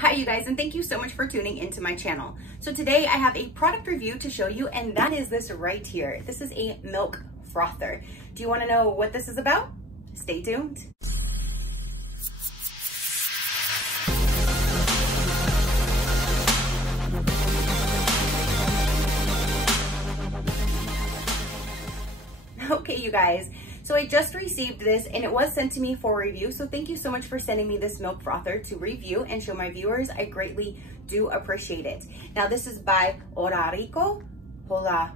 Hi you guys, and thank you so much for tuning into my channel. So today I have a product review to show you, and that is this right here. This is a milk frother. Do you want to know what this is about? Stay tuned. Okay, you guys. So I just received this and it was sent to me for review. So thank you so much for sending me this milk frother to review and show my viewers. I greatly do appreciate it. Now this is by HOLA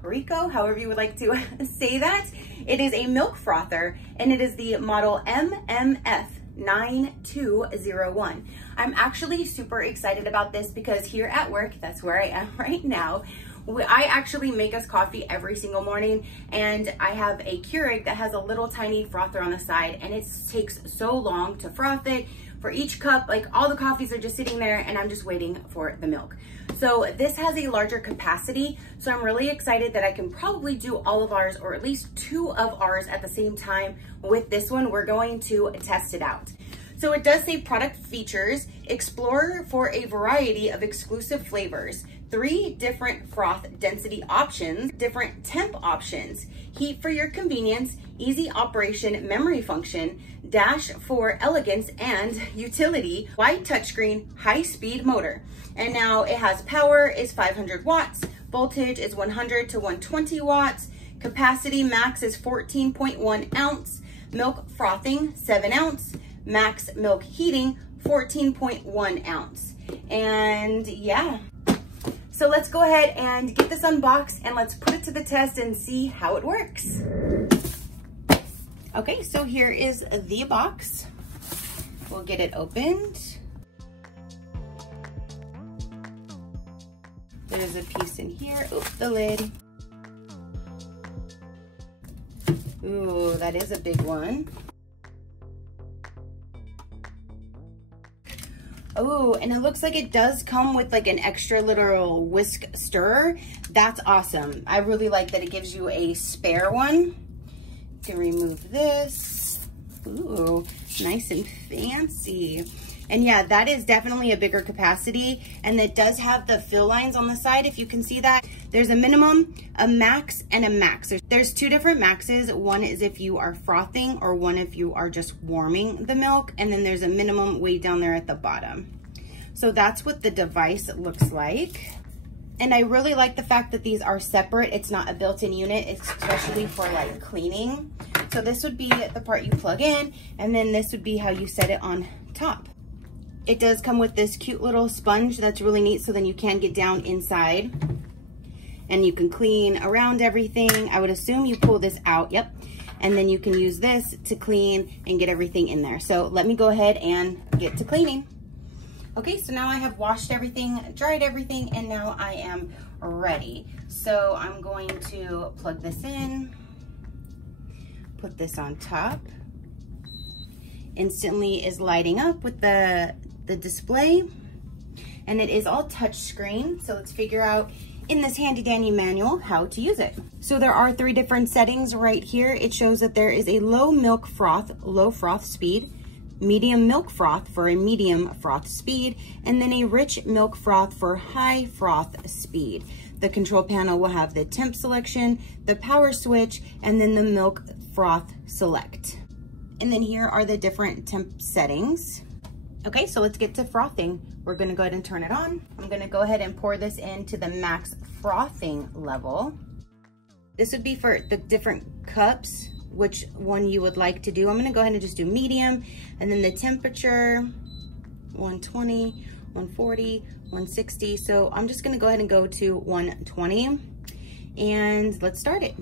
RICO, however you would like to say that. It is a milk frother and it is the model MMF 9201. I'm actually super excited about this because here at work, that's where I am right now, I actually make us coffee every single morning, and I have a Keurig that has a little tiny frother on the side, and it takes so long to froth it. For each cup, like all the coffees are just sitting there and I'm just waiting for the milk. So this has a larger capacity, so I'm really excited that I can probably do all of ours, or at least 2 of ours at the same time with this one. We're going to test it out. So it does say product features: explore for a variety of exclusive flavors, 3 different froth density options, different temp options, heat for your convenience, easy operation, memory function, dash for elegance and utility, wide touchscreen, high-speed motor. And now it has power is 500 watts, voltage is 100 to 120 watts, capacity max is 14.1 ounce, milk frothing 7 ounce, max milk heating 14.1 ounce. And yeah, so let's go ahead and get this unboxed and let's put it to the test and see how it works. Okay, so here is the box. We'll get it opened. There's a piece in here. Oops, the lid. Ooh, that is a big one. Oh, and it looks like it does come with like an extra little whisk stirrer. That's awesome. I really like that it gives you a spare one. You can remove this. Ooh, nice and fancy. And yeah, that is definitely a bigger capacity, and it does have the fill lines on the side, if you can see that. There's a minimum, a max, and a max. There's 2 different maxes. One is if you are frothing, or one if you are just warming the milk, and then there's a minimum way down there at the bottom. So that's what the device looks like. And I really like the fact that these are separate. It's not a built-in unit, especially for like cleaning. So this would be the part you plug in, and then this would be how you set it on top. It does come with this cute little sponge that's really neat, so then you can get down inside and you can clean around everything. I would assume you pull this out, yep. And then you can use this to clean and get everything in there. So let me go ahead and get to cleaning. Okay, so now I have washed everything, dried everything, and now I am ready. So I'm going to plug this in, put this on top. Instantly is lighting up with the display, and it is all touch screen. So let's figure out in this handy dandy manual how to use it. So there are 3 different settings right here. It shows that there is a low milk froth, low froth speed, medium milk froth for a medium froth speed, and then a rich milk froth for high froth speed. The control panel will have the temp selection, the power switch, and then the milk froth select. And then here are the different temp settings. Okay, so let's get to frothing. We're gonna go ahead and turn it on. I'm gonna go ahead and pour this into the max frothing level. This would be for the different cups, which one you would like to do. I'm gonna go ahead and just do medium, and then the temperature, 120, 140, 160. So I'm just gonna go ahead and go to 120, and let's start it.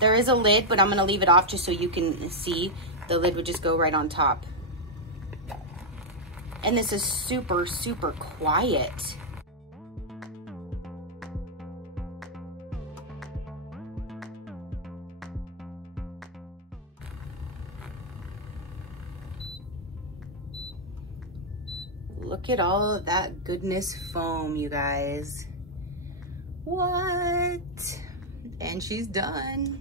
There is a lid, but I'm gonna leave it off just so you can see. The lid would just go right on top. And this is super, super quiet. Look at all of that goodness foam, you guys. What? And she's done.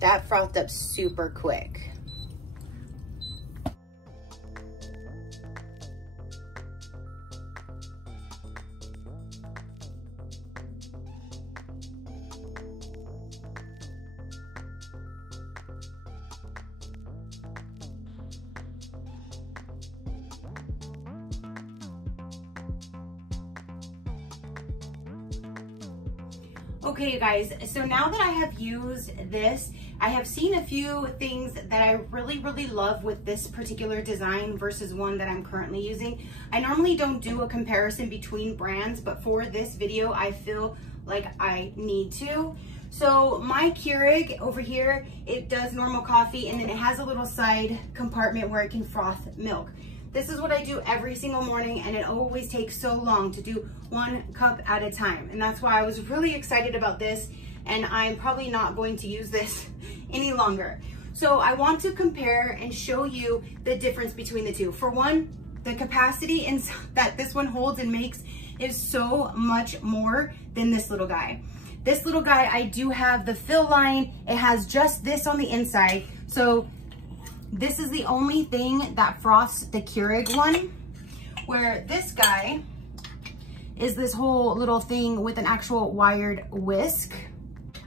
That frothed up super quick. Okay, you guys, so now that I have used this, I have seen a few things that I really love with this particular design versus one that I'm currently using. I normally don't do a comparison between brands, but for this video, I feel like I need to. So my Keurig over here, it does normal coffee, and then it has a little side compartment where it can froth milk. This is what I do every single morning, and it always takes so long to do 1 cup at a time. And that's why I was really excited about this, and I'm probably not going to use this any longer. So I want to compare and show you the difference between the two. For one, the capacity that this one holds and makes is so much more than this little guy. This little guy, I do have the fill line. It has just this on the inside. So this is the only thing that froths the Keurig one, where this guy is this whole little thing with an actual wired whisk.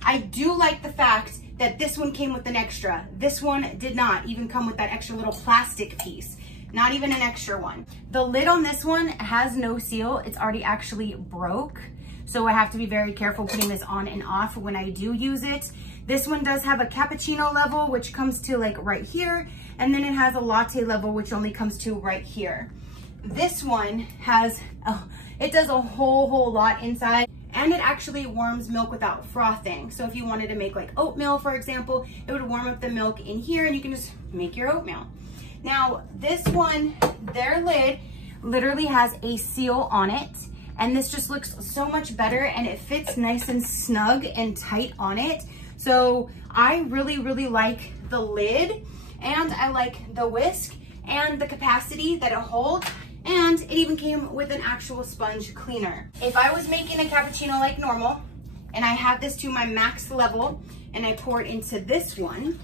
I do like the fact that this one came with an extra. This one did not even come with that extra little plastic piece, not even an extra one. The lid on this one has no seal. It's already actually broke. So I have to be very careful putting this on and off when I do use it. This one does have a cappuccino level, which comes to like right here. And then it has a latte level, which only comes to right here. This one has, it does a whole lot inside. And it actually warms milk without frothing. So if you wanted to make like oatmeal, for example, it would warm up the milk in here and you can just make your oatmeal. Now this one, their lid literally has a seal on it. And this just looks so much better, and it fits nice and snug and tight on it. So I really like the lid, and I like the whisk and the capacity that it holds. And it even came with an actual sponge cleaner. If I was making a cappuccino like normal, and I have this to my max level, and I pour it into this one,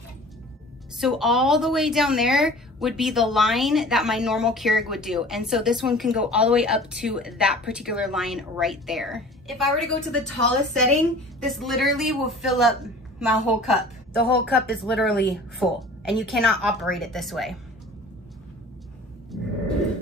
so all the way down there would be the line that my normal Keurig would do. And so this one can go all the way up to that particular line right there. If I were to go to the tallest setting, this literally will fill up my whole cup. The whole cup is literally full, and you cannot operate it this way.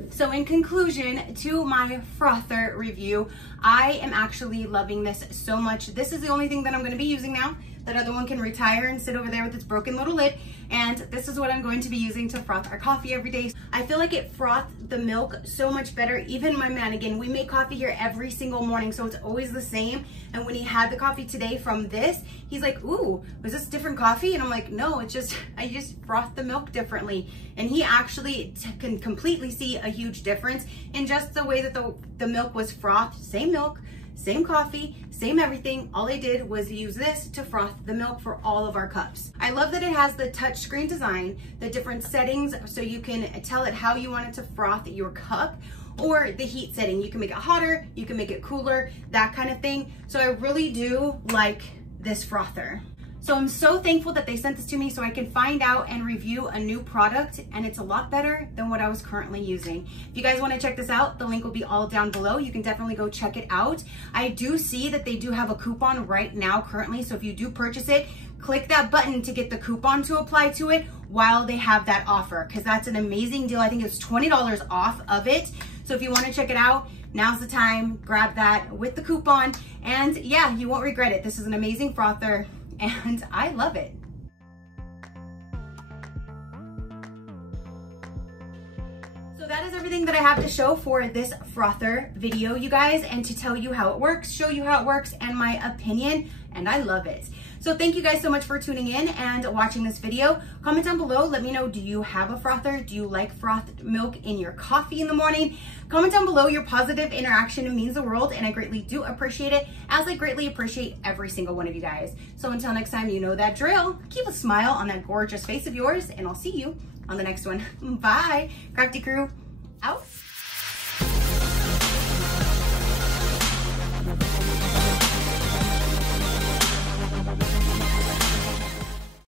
So in conclusion to my frother review, I am actually loving this so much. This is the only thing that I'm going to be using now. That other one can retire and sit over there with its broken little lid. And this is what I'm going to be using to froth our coffee every day. I feel like it froths the milk so much better. Even my man, again, we make coffee here every single morning, so it's always the same. And when he had the coffee today from this, he's like, ooh, was this different coffee? And I'm like, no, it's just, I just froth the milk differently. And he actually can completely see a huge difference in just the way that the milk was frothed. Same milk, same coffee, same everything. All I did was use this to froth the milk for all of our cups. I love that it has the touchscreen design, the different settings, so you can tell it how you want it to froth your cup, or the heat setting. You can make it hotter, you can make it cooler, that kind of thing. So I really do like this frother. So I'm so thankful that they sent this to me so I can find out and review a new product, and it's a lot better than what I was currently using. If you guys want to check this out, the link will be all down below. You can definitely go check it out. I do see that they do have a coupon right now currently, so if you do purchase it, click that button to get the coupon to apply to it while they have that offer, because that's an amazing deal. I think it's $20 off of it. So if you want to check it out, now's the time. Grab that with the coupon, and yeah, you won't regret it. This is an amazing frother, and I love it. So that is everything that I have to show for this frother video, you guys, and to tell you how it works, show you how it works, and my opinion, and I love it. So thank you guys so much for tuning in and watching this video. Comment down below, let me know, do you have a frother? Do you like frothed milk in your coffee in the morning? Comment down below. Your positive interaction means the world, and I greatly do appreciate it, as I greatly appreciate every single one of you guys. So until next time, you know that drill. Keep a smile on that gorgeous face of yours, and I'll see you on the next one. Bye. Crafty crew, out.